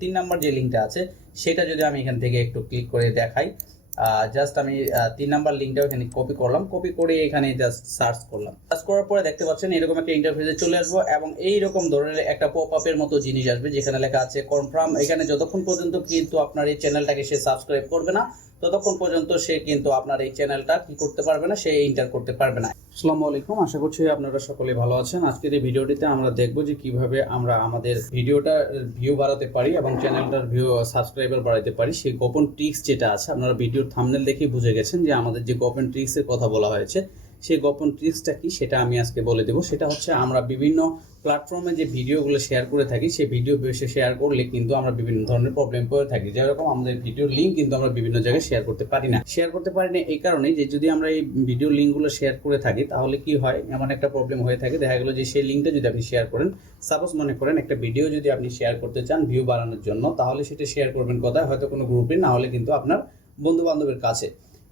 3 number যে লিঙ্কটা আছে সেটা যদি আমি এখান থেকে একটু ক্লিক করে দেখাই, জাস্ট আমি 3 নাম্বার লিঙ্কটাও এখানে কপি করলাম, কপি করে এখানে জাস্ট সার্চ করলাম। সার্চ করার পরে দেখতে পাচ্ছেন এরকম একটা ইন্টারফেসে চলে আসবো এবং এইরকম ধরনের একটা পপ আপের মতো জিনিস আসবে যেখানে লেখা আছে কনফার্ম। এখানে যতক্ষণ পর্যন্ত কিন্তু আপনার এই চ্যানেলটাকে সে সাবস্ক্রাইব করবে না ততক্ষণ পর্যন্ত সে কিন্তু আপনার এই চ্যানেলটা কি করতে পারবে না, সে এন্টার করতে পারবে না। আসসালামু আলাইকুম, আশা করছি আপনারা সকলে ভালো আছেন। আজকের এই ভিডিওটিতে আমরা দেখব যে কিভাবে আমরা আমাদের ভিডিওটার ভিউ বাড়াতে পারি এবং চ্যানেলটার ভিউ সাবস্ক্রাইবার বাড়াতে পারি। সেই গোপন ট্রিক্স যেটা আছে, আপনারা ভিডিওর থাম্বনেল দেখেই বুঝে গেছেন যে আমাদের যে গোপন ট্রিক্সের কথা বলা হয়েছে সেই গোপন ট্রিক্সটা কি সেটা আমি আজকে বলে দেবো। সেটা হচ্ছে আমরা বিভিন্ন প্ল্যাটফর্মে যে ভিডিওগুলো শেয়ার করে থাকি সেই ভিডিও বেশি শেয়ার করলে কিন্তু আমরা বিভিন্ন ধরনের প্রবলেম পড়ে থাকি। যেরকম আমাদের ভিডিওর লিঙ্ক কিন্তু আমরা বিভিন্ন জায়গায় শেয়ার করতে পারি না এই কারণে যে যদি আমরা এই ভিডিও লিঙ্কগুলো শেয়ার করে থাকি তাহলে কি হয়, এমন একটা প্রবলেম হয়ে থাকে। দেখা গেল যে সেই লিঙ্কটা যদি আপনি শেয়ার করেন, সাপোজ মনে করেন একটা ভিডিও যদি আপনি শেয়ার করতে চান ভিউ বাড়ানোর জন্য, তাহলে সেটা শেয়ার করবেন কোথায়? হয়তো কোনো গ্রুপে, না হলে কিন্তু আপনার বন্ধু বান্ধবের কাছে।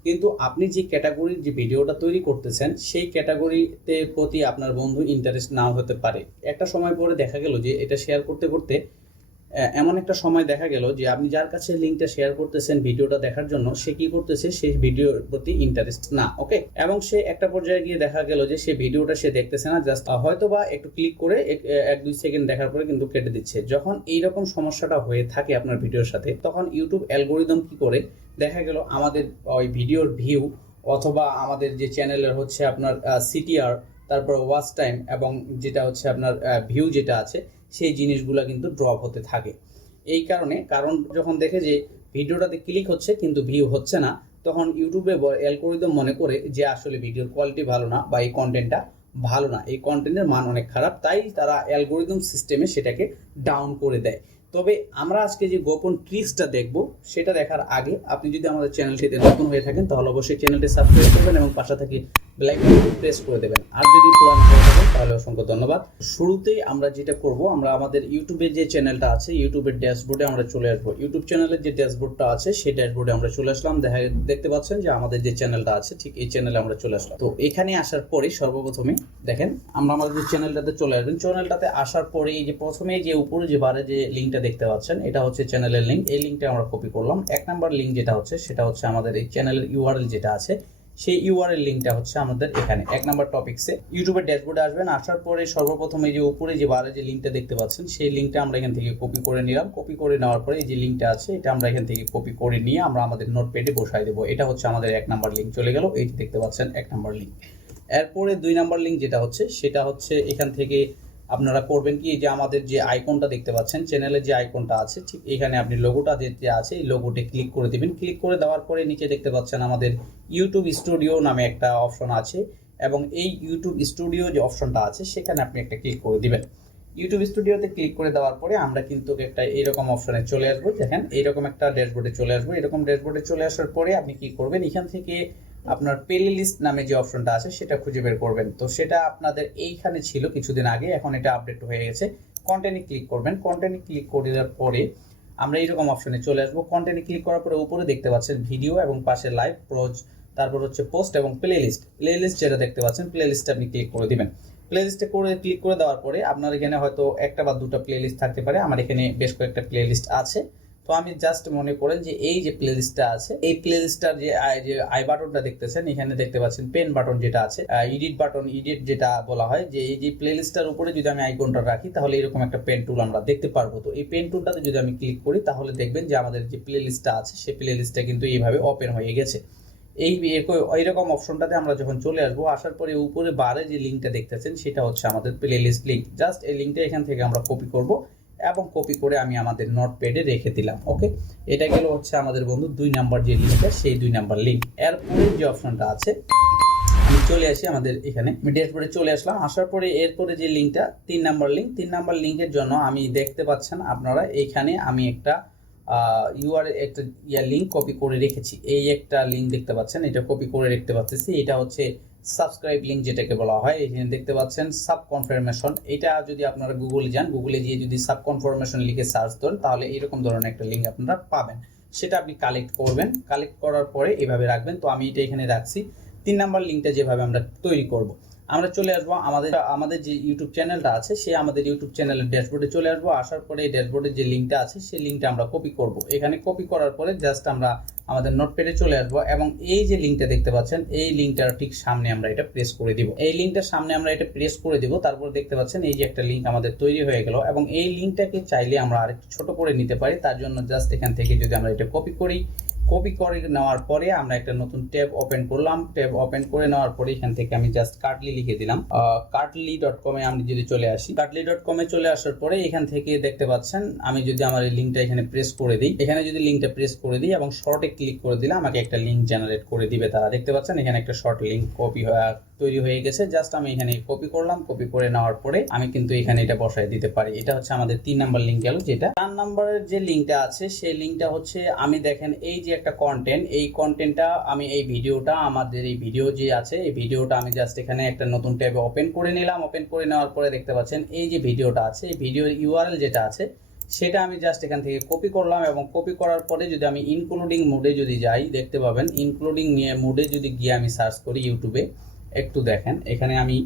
কিন্তু আপনি যে ক্যাটাগরির যে ভিডিওটা তৈরি করতেছেন সেই ক্যাটাগরিতে প্রতি আপনার বন্ধু ইন্টারেস্ট নাও হতে পারে। একটা সময় পরে দেখা গেল যে এটা শেয়ার করতে করতে এমন একটা সময় দেখা গেল যে আপনি যার কাছে লিঙ্কটা শেয়ার করতেছেন ভিডিওটা দেখার জন্য, সে কি করতেছে, সেই ভিডিওর প্রতি ইন্টারেস্ট না, ওকে। এবং সে একটা পর্যায়ে গিয়ে দেখা গেল যে সে ভিডিওটা সে দেখতেছে না, জাস্ট হয়তো বা একটু ক্লিক করে 1-2 সেকেন্ড দেখার পরে কিন্তু কেটে দিচ্ছে। যখন এইরকম সমস্যাটা হয়ে থাকে আপনার ভিডিওর সাথে, তখন ইউটিউব অ্যালগোরিদম কি করে, দেখা গেল আমাদের ওই ভিডিওর ভিউ অথবা আমাদের যে চ্যানেলের হচ্ছে আপনার সিটিআর, তারপর ওয়াচ টাইম এবং যেটা হচ্ছে আপনার ভিউ যেটা আছে সেই জিনিসগুলো কিন্তু ড্রপ হতে থাকে। এই কারণ যখন দেখে যে ভিডিওটাতে ক্লিক হচ্ছে কিন্তু ভিউ হচ্ছে না, তখন ইউটিউবে অ্যালগরিদম মনে করে যে আসলে ভিডিওর কোয়ালিটি ভালো না বা এই কন্টেন্টটা ভালো না, এই কন্টেন্টের মান অনেক খারাপ, তাই তারা অ্যালগরিদম সিস্টেমে সেটাকে ডাউন করে দেয়। তবে আমরা আজকে যে গোপন ট্রিক্সটা দেখব সেটা দেখার আগে আপনি যদি আমাদের চ্যানেলটিতে নতুন হয়ে থাকেন তাহলে অবশ্যই চ্যানেলটি সাবস্ক্রাইব করবেন এবং পাশে থেকে বেল আইকনটি প্রেস করে দেবেন। আর যদি পুরানো হয়ে থাকেন তাহলে অসংখ্য ধন্যবাদ। শুরুতেই আমরা যেটা করব, আমরা আমাদের ইউটিউবের যে চ্যানেলটা আছে ইউটিউবের ড্যাশবোর্ডে আমরা চলে আসবো। ইউটিউব চ্যানেলের যে ড্যাশবোর্ডটা আছে সেই ড্যাশবোর্ডে আমরা চলে আসলাম। দেখতে পাচ্ছেন যে আমাদের যে চ্যানেলটা আছে ঠিক এই চ্যানেলে আমরা চলে আসলাম। তো এখানে আসার পরে সর্বপ্রথমে দেখেন আমরা আমাদের চ্যানেলটাতে চলে আসবেন। চ্যানেলটাতে আসার পরে এই যে প্রথমে যে উপরে যে বারে যে লিঙ্কটা দেখতে পাচ্ছেন এটা হচ্ছে চ্যানেলের লিঙ্ক। এই লিঙ্কটা আমরা কপি করলাম। 1 নাম্বার লিঙ্ক যেটা হচ্ছে সেটা হচ্ছে আমাদের এই চ্যানেলের ইউআরএল যেটা আছে সেই ইউআরএল লিঙ্কটা হচ্ছে আমাদের এখানে 1 নাম্বার টপিকসে। ইউটিউবের ড্যাশবোর্ডে আসবেন, আসার পরে সর্বপ্রথম এই যে উপরে যে বারে যে লিঙ্কটা দেখতে পাচ্ছেন সেই লিঙ্কটা আমরা এখান থেকে কপি করে নিলাম। কপি করে নেওয়ার পরে এই যে লিঙ্কটা আছে এটা আমরা এখান থেকে কপি করে নিয়ে আমরা আমাদের নোটপ্যাডে বসাই দেবো। এটা হচ্ছে আমাদের 1 নাম্বার লিঙ্ক চলে গেল, এই যে দেখতে পাচ্ছেন 1 নাম্বার লিঙ্ক। এরপরে 2 নাম্বার লিঙ্ক যেটা হচ্ছে সেটা হচ্ছে এখান থেকে আপনারা করবেন কি, যে আমাদের যে আইকনটা দেখতে পাচ্ছেন চ্যানেলের যে আইকনটা আছে ঠিক এখানে আপনি লোগোটা যে আছে এই লোগোতে ক্লিক করে দিবেন। ক্লিক করে দেওয়ার পরে নিচে দেখতে পাচ্ছেন আমাদের ইউটিউব স্টুডিও নামে একটা অপশন আছে এবং এই ইউটিউব স্টুডিও যে অপশনটা আছে সেখানে আপনি একটা ক্লিক করে দিবেন। ইউটিউব স্টুডিওতে ক্লিক করে দেওয়ার পরে আমরা কিন্তু একটা এইরকম অপশনে চলে আসবো। দেখেন এইরকম একটা ড্যাশবোর্ডে চলে আসবো। এরকম ড্যাশবোর্ডে চলে আসার পরে আপনি কি করবেন, এখান থেকে আপনার প্লেলিস্ট নামে যে অপশনটা আছে সেটা খুঁজে বের করবেন। তো সেটা আপনাদের এইখানে ছিল কিছুদিন আগে, এখন এটা আপডেট হয়ে গেছে। কন্টেন্টে ক্লিক করবেন। কন্টেন্টে ক্লিক করে দেওয়ার পরে আমরা এইরকম অপশনে চলে আসবো। কন্টেন্টে ক্লিক করার পরে উপরে দেখতে পাচ্ছেন ভিডিও এবং পাশে লাইভ, প্রোজ, তারপর হচ্ছে পোস্ট এবং প্লেলিস্ট। প্লেলিস্ট যেটা দেখতে পাচ্ছেন প্লেলিস্টে আপনি ক্লিক করে দিবেন। প্লেলিস্টে করে ক্লিক করে দেওয়ার পরে আপনার এখানে হয়তো একটা বা দুটো প্লেলিস্ট থাকতে পারে, আমার এখানে বেশ কয়েকটা প্লেলিস্ট আছে। তো আমি জাস্ট মনে করেন যে এই যে প্লেলিস্টটা আছে এই প্লেলিস্টটার যে আই বাটনটা দেখতেছেন এখানে দেখতে পাচ্ছেন পেন বাটন যেটা আছে, এডিট বাটন, এডিট যেটা বলা হয়, যে এই যে প্লেলিস্টটার উপরে যদি আমি আইকনটা রাখি তাহলে এরকম একটা পেন টুল আমরা দেখতে পারবো। তো এই পেন টুলটাতে যদি আমি ক্লিক করি তাহলে দেখবেন যে আমাদের যে প্লেলিস্টটা আছে সেই প্লেলিস্টটা কিন্তু এইভাবে ওপেন হয়ে গেছে। এইরকম অপশনটাতে আমরা যখন চলে আসবো, আসার পরে উপরে বারে যে লিঙ্কটা দেখতেছেন সেটা হচ্ছে আমাদের প্লেলিস্ট লিঙ্ক। জাস্ট এই লিঙ্কটা এখান থেকে আমরা কপি করব এবং কপি করে আমি আমাদের নোটপ্যাডে রেখে দিলাম, ওকে। এটা গেল হচ্ছে আমাদের বন্ধু 2 নাম্বার যে লিঙ্কটা সেই 2 নাম্বার লিঙ্ক। এরপরে যে অপশনটা আছে আমি চলে আসি আমাদের এখানে, আমি ড্যাশবোর্ডে চলে আসলাম। আসার পরে এরপরে যে লিঙ্কটা 3 নাম্বার লিঙ্ক, 3 নাম্বার লিঙ্কের জন্য আমি দেখতে পাচ্ছেন আপনারা এখানে আমি একটা ইউআরএল একটা লিঙ্ক কপি করে রেখেছি। এই একটা লিঙ্ক দেখতে পাচ্ছেন, এটা কপি করে রাখতে পারতেছি। এটা হচ্ছে সাবস্ক্রাইব লিঙ্ক যেটাকে বলা হয়। এখানে দেখতে পাচ্ছেন সাব কনফার্মেশন। এটা যদি আপনারা গুগলে যান, গুগলে গিয়ে যদি সাব কনফার্মেশন লিখে সার্চ দেন তাহলে এরকম ধরনের একটা লিঙ্ক আপনারা পাবেন। সেটা আপনি কালেক্ট করবেন, কালেক্ট করার পরে এভাবে রাখবেন। তো আমি এটা এখানে রাখছি। 3 নাম্বার লিঙ্কটা যেভাবে আমরা তৈরি করব, আমরা চলে আসবো আমাদের যে ইউটিউব চ্যানেলটা আছে, সেই আমাদের ইউটিউব চ্যানেলের ড্যাশবোর্ডে চলে আসবো। আসার পরে এই ড্যাশবোর্ডের যে লিঙ্কটা আছে, সেই লিঙ্কটা আমরা কপি করব। এখানে কপি করার পরে জাস্ট আমরা আমাদের নোটপ্যাডে চলে আসবো এবং এই যে লিঙ্কটা দেখতে পাচ্ছেন, এই লিঙ্কটার ঠিক সামনে আমরা এটা প্রেস করে দিব। এই লিঙ্কটার সামনে আমরা এটা প্রেস করে দিব। তারপর দেখতে পাচ্ছেন এই যে একটা লিঙ্ক আমাদের তৈরি হয়ে গেল এবং এই লিঙ্কটাকে চাইলে আমরা আরেকটু ছোট করে নিতে পারি। তার জন্য জাস্ট এখান থেকে যদি আমরা এটা কপি করে নেওয়ার পরে আমরা একটা নতুন ট্যাব ওপেন করলাম। ট্যাব ওপেন করে নেওয়ার পরে এখান থেকে আমি জাস্ট কার্টলি লিখে দিলাম। কার্টলি.com এ আমি যদি চলে আসি, কার্টলি.com এ চলে আসার পরে এখান থেকে দেখতে পাচ্ছেন আমি যদি আমার এই লিঙ্কটা এখানে প্রেস করে দিই, এখানে যদি লিঙ্কটা প্রেস করে দিই এবং শর্টে ক্লিক করে দিলে আমাকে একটা লিঙ্ক জেনারেট করে দিবে তারা। দেখতে পাচ্ছেন এখানে একটা শর্ট লিঙ্ক তৈরি হয়ে গেছে। জাস্ট আমি এখানে কপি করলাম। কপি করে নেওয়ার পরে আমি কিন্তু এখানে এটা বসায় দিতে পারি। এটা হচ্ছে আমাদের 3 নাম্বার লিঙ্ক গেল। যেটা 4 নাম্বারের যে লিঙ্কটা আছে, সেই লিঙ্কটা হচ্ছে আমি দেখেন এই যে একটা কন্টেন্ট, এই কন্টেন্টটা আমি এই ভিডিওটা আমাদের এই ভিডিও যে আছে, এই ভিডিওটা আমি জাস্ট এখানে একটা নতুন ট্যাবে ওপেন করে নিলাম। ওপেন করে নেওয়ার পরে দেখতে পাচ্ছেন এই যে ভিডিওটা আছে, এই ভিডিওর ইউআরএল যেটা আছে সেটা আমি জাস্ট এখান থেকে কপি করলাম এবং কপি করার পরে যদি আমি ইনক্লুডিং মোডে যদি যাই, দেখতে পাবেন ইনক্লুডিং মোডে যদি গিয়ে আমি সার্চ করি ইউটিউবে, একটু দেখেন এখানে আমি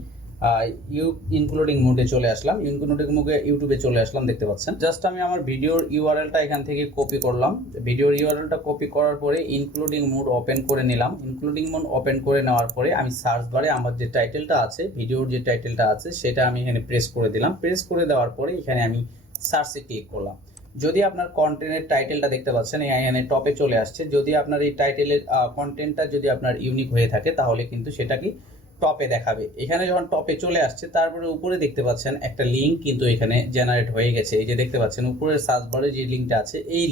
ইনক্লুডিং মোডে চলে আসলাম। ইনক্লুডিং মোডে ইউটিউবে চলে আসলাম। দেখতে পাচ্ছেন জাস্ট আমি আমার ভিডিওর ইউআরএলটা এখান থেকে কপি করলাম। ভিডিওর ইউআরএলটা কপি করার পরে ইনক্লুডিং মোড ওপেন করে নিলাম। ইনক্লুডিং মোড ওপেন করে নেওয়ার পরে আমি সার্চ বারে আমার যে টাইটেলটা আছে, ভিডিওর যে টাইটেলটা আছে সেটা আমি এখানে প্রেস করে দিলাম। প্রেস করে দেওয়ার পরে এখানে আমি সার্চে ক্লিক করলাম। যদি আপনার কন্টেন্টের টাইটেলটা দেখতে পাচ্ছেন এখানে টপে চলে আসছে, যদি আপনার এই টাইটেলের কন্টেন্টটা যদি আপনার ইউনিক হয়ে থাকে তাহলে কিন্তু সেটা কি টপে দেখাবে। এখানে যখন টপে চলে আসছে তারপরে উপরে দেখতে পাচ্ছেন একটা লিঙ্ক কিন্তু এখানে জেনারেট হয়ে গেছে। এই যে দেখতে পাচ্ছেন উপরের সার্চ বারে যে লিঙ্কটা আছে, এই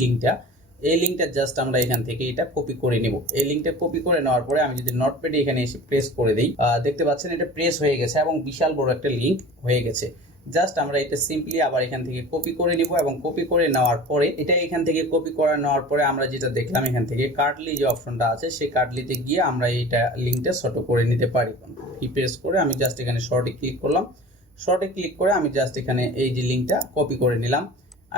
লিঙ্কটা জাস্ট আমরা এখান থেকে এটা কপি করে নিব। এই লিঙ্কটা কপি করে নেওয়ার পরে আমি যদি নোটপ্যাডে এখানে এসে প্রেস করে দিই, দেখতে পাচ্ছেন এটা প্রেস হয়ে গেছে এবং বিশাল বড় একটা লিঙ্ক হয়ে গেছে। জাস্ট আমরা এটা সিম্পলি আবার এখান থেকে কপি করে নিব এবং কপি করে নেওয়ার পরে এটা এখান থেকে কপি করে নেওয়ার পরে আমরা যেটা দেখলাম এখান থেকে কার্টলি যে অপশনটা আছে, সেই কার্টলিতে গিয়ে আমরা এইটা লিঙ্কটা ছোট করে নিতে পারি। কি প্রেস করে আমি জাস্ট এখানে শর্টে ক্লিক করলাম। শর্টে ক্লিক করে আমি জাস্ট এখানে এই যে লিঙ্কটা কপি করে নিলাম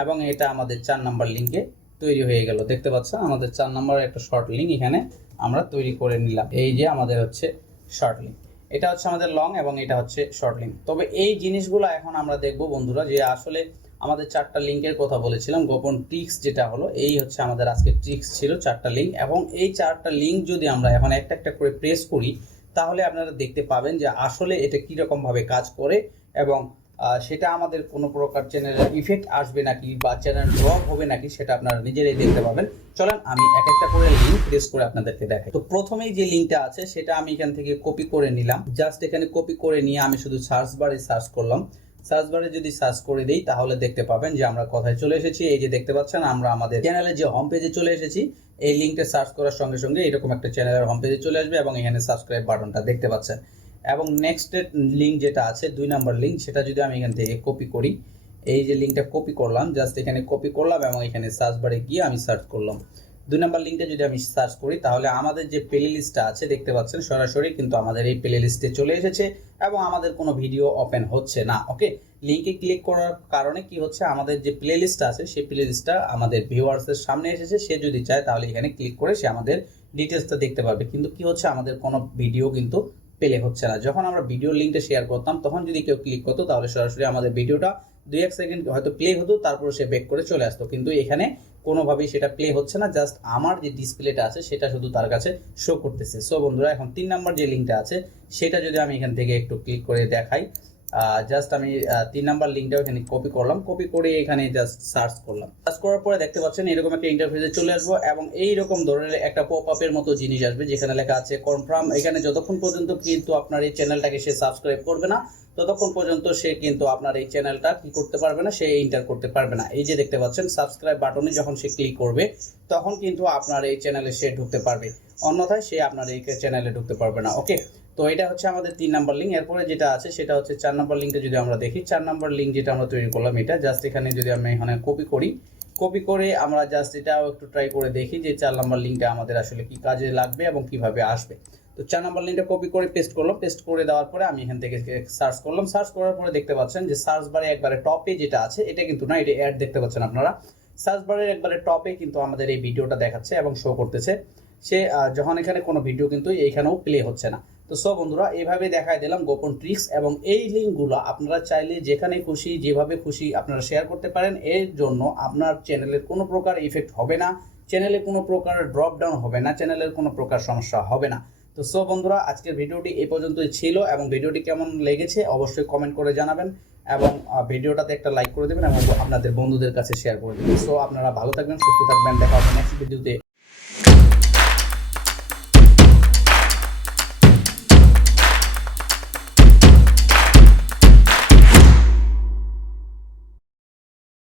এবং এটা আমাদের 4 নাম্বার লিঙ্কে তৈরি হয়ে গেল। দেখতে পাচ্ছেন আমাদের 4 নাম্বারের একটা শর্ট লিঙ্ক এখানে আমরা তৈরি করে নিলাম। এই যে আমাদের হচ্ছে শর্ট লিঙ্ক, এটা হচ্ছে আমাদের লং এবং এটা হচ্ছে শর্ট লিঙ্ক। তবে এই জিনিসগুলো এখন আমরা দেখবো বন্ধুরা, যে আসলে আমাদের 4টা লিঙ্কের কথা বলেছিলাম, গোপন ট্রিক্স যেটা হলো এই হচ্ছে আমাদের আজকে ট্রিক্স ছিল 4টা লিঙ্ক। এবং এই 4টা লিঙ্ক যদি আমরা এখন একটা একটা করে প্রেস করি তাহলে আপনারা দেখতে পাবেন যে আসলে এটা কীরকম ভাবে কাজ করে এবং সেটা আমাদের কোনো প্রকার চ্যানেলের ইফেক্ট আসবে নাকি বা চ্যানেল ড্রপ হবে নাকি সেটা আপনারা নিজেরাই দেখতে পাবেন। চলেন আমি এক একটা করে লিঙ্ক প্রেস করে আপনাদেরকে দেখাই। তো প্রথমেই যে লিঙ্কটা আছে সেটা আমি এখান থেকে কপি করে নিলাম। জাস্ট এখানে কপি করে নিয়ে আমি শুধু সার্চ বারে সার্চ করলাম। সার্চ বারে যদি সার্চ করে দিই তাহলে দেখতে পাবেন যে আমরা কোথায় চলে এসেছি। এই যে দেখতে পাচ্ছেন আমরা আমাদের চ্যানেলের যে হোম পেজে চলে এসেছি। এই লিঙ্কটা সার্চ করার সঙ্গে সঙ্গে এরকম একটা চ্যানেলের হোম পেজে চলে আসবে এবং এখানে সাবস্ক্রাইব বাটনটা দেখতে পাচ্ছেন। এবং নেক্সট লিঙ্ক যেটা আছে 2 নাম্বার লিঙ্ক, সেটা যদি আমি এখান থেকে কপি করি, এই যে লিঙ্কটা কপি করলাম, জাস্ট এখানে কপি করলাম এবং এখানে সার্চ বারে গিয়ে আমি সার্চ করলাম। 2 নাম্বার লিঙ্কটা যদি আমি সার্চ করি তাহলে আমাদের যে প্লে লিস্টটা আছে দেখতে পাচ্ছেন সরাসরি কিন্তু আমাদের এই প্লে লিস্টে চলে এসেছে এবং আমাদের কোনো ভিডিও ওপেন হচ্ছে না। ওকে, লিঙ্কে ক্লিক করার কারণে কি হচ্ছে, আমাদের যে প্লে লিস্টটা আছে সেই প্লে লিস্টটা আমাদের ভিউয়ার্সের সামনে এসেছে। সে যদি চায় তাহলে এখানে ক্লিক করে সে আমাদের ডিটেলসটা দেখতে পারবে। কিন্তু কি হচ্ছে, আমাদের কোনো ভিডিও কিন্তু প্লে হচ্ছে না। যখন আমরা ভিডিও লিঙ্কটা শেয়ার করতাম তখন যদি কেউ ক্লিক করতো তাহলে সরাসরি আমাদের ভিডিওটা 2-1 সেকেন্ড হয়তো প্লে হতো, তারপর সে ব্যাক করে চলে আসতো। কিন্তু এখানে কোনোভাবেই সেটা প্লে হচ্ছে না, জাস্ট আমার যে ডিসপ্লেটা আছে সেটা শুধু তার কাছে শো করতেছে। সো বন্ধুরা, এখন 3 নাম্বার যে লিঙ্কটা আছে সেটা যদি আমি এখান থেকে একটু ক্লিক করে দেখাই, জাস্ট আমি 3 নাম্বার লিঙ্কটাও এখানে কপি করলাম। কপি করে এখানে জাস্ট সার্চ করলাম। সার্চ করার পরে দেখতে পাচ্ছেন এরকম একটা ইন্টারফেসে চলে আসবো এবং এইরকম ধরনের একটা পপ আপের মতো জিনিস আসবে যেখানে লেখা আছে কনফার্ম। এখানে যতক্ষণ পর্যন্ত কিন্তু আপনার এই চ্যানেলটাকে সে সাবস্ক্রাইব করবে না ততক্ষণ পর্যন্ত সে কিন্তু আপনার এই চ্যানেলটা কি করতে পারবে না, সে এন্টার করতে পারবে না। এই যে দেখতে পাচ্ছেন সাবস্ক্রাইব বাটনে যখন সে ক্লিক করবে তখন কিন্তু আপনার এই চ্যানেলে সে ঢুকতে পারবে, অন্যথায় সে আপনার এই চ্যানেলে ঢুকতে পারবে না। ওকে, তো এটা হচ্ছে আমাদের 3 নাম্বার লিঙ্ক। এরপরে যেটা আছে সেটা হচ্ছে 4 নাম্বার লিঙ্কটা যদি আমরা দেখি, 4 নাম্বার লিঙ্ক যেটা আমরা তৈরি করলাম এটা জাস্ট এখানে যদি আমি এখানে কপি করি, কপি করে আমরা জাস্ট এটাও একটু ট্রাই করে দেখি যে 4 নাম্বার লিঙ্কটা আমাদের আসলে কি কাজে লাগবে এবং কিভাবে আসবে। তো 4 নাম্বার লিঙ্কটা কপি করে পেস্ট করলাম। পেস্ট করে দেওয়ার পরে আমি এখান থেকে সার্চ করলাম। সার্চ করার পরে দেখতে পাচ্ছেন যে সার্চ বারে একবারে টপে যেটা আছে এটা কিন্তু না, এটা অ্যাড দেখতে পাচ্ছেন আপনারা। সার্চ বারের একবারে টপে কিন্তু আমাদের এই ভিডিওটা দেখাচ্ছে এবং শো করতেছে। সে যখন এখানে কোনো ভিডিও কিন্তু এইখানেও প্লে হচ্ছে না। তো তো সব বন্ধুরা এইভাবে দেখাই দিলাম গোপন ট্রিক্স, এবং এই লিঙ্কগুলো আপনারা চাইলে যেখানে খুশি যেভাবে খুশি আপনারা শেয়ার করতে পারেন। এর জন্য আপনার চ্যানেলের কোনো প্রকার ইফেক্ট হবে না, চ্যানেলে কোনো প্রকার ড্রপ ডাউন হবে না, চ্যানেলের কোনো প্রকার সমস্যা হবে না। তো সব বন্ধুরা আজকের ভিডিওটি এই পর্যন্তই ছিল, এবং ভিডিওটি কেমন লেগেছে অবশ্যই কমেন্ট করে জানাবেন, এবং ভিডিওটাতে একটা লাইক করে দেবেন এবং আপনাদের বন্ধুদের কাছে শেয়ার করে দেবেন। সো আপনারা ভালো থাকবেন, সুস্থ থাকবেন, দেখা হবে নেক্সট ভিডিওতে।